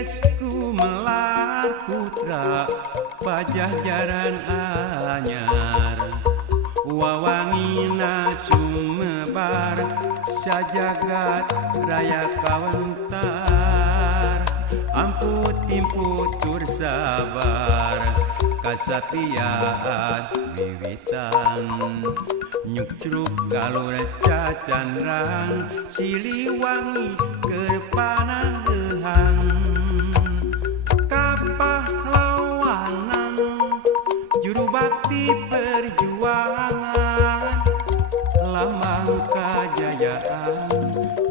gesku melar putra pajajaran anyar wawangina sumebar sajagat raya kawentar amput timputur sabar kasatiaan wiwitan nyukcruk galur cacandran Siliwangi kerpanang gehang kapahlawanan juru bakti perjuangan lambang kajayaan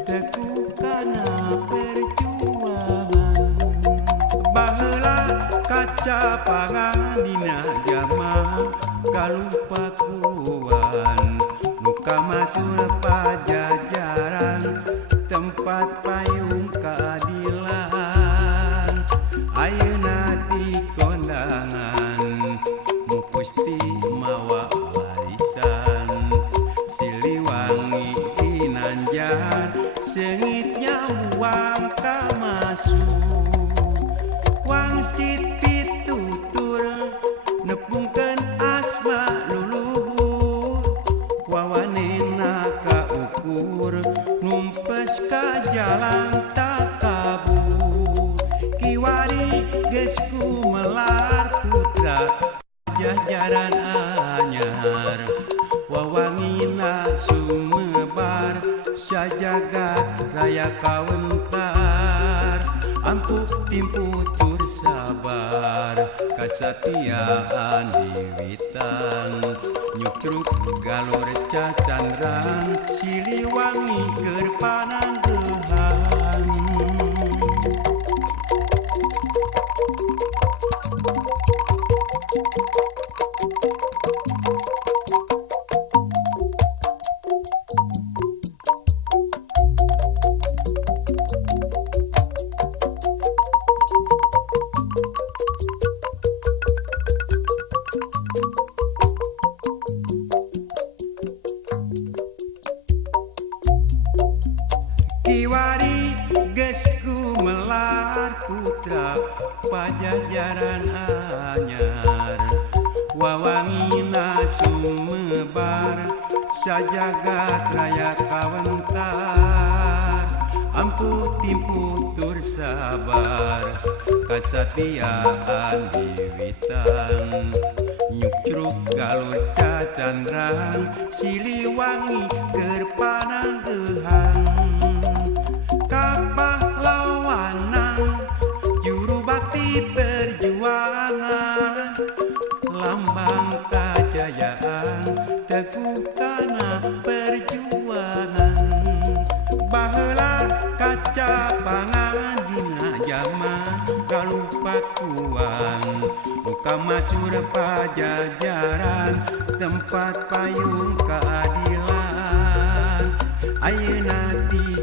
teguh kana perjuangan baheula kaca pangandina jama kalupakuan nuka masuk pajajaran tempat payung keadilan ayeuna di kondangan mukusti mawa warisan Siliwangi Ginanjar sengitnya buang kamasuk wangsit pitutur nepungkeun asma luluhur wawanena kaukur numpes ka jalan takabur kiwari gesku melar putra jajaran anyar wawangina sumebar sajagat raya kawentar ampuk timputur sabar kasatiaan wiwitan nyukcruk galur cacandran Siliwangi kerpanang gehang kiwari gesku melar putra pajajaran anyar wawangina sumebar sajagat raya kawentar ampuk timputur sabar kasatiaan wiwitan nyukcruk galur cacandran Siliwangi kerpanang gehang kapahlawanan juru bakti perjuangan lambang kejayaan teguh kana perjuangan baheula kaca pangandina jama kalupakuan muka macur pajajaran tempat payung keadilan ayeuna di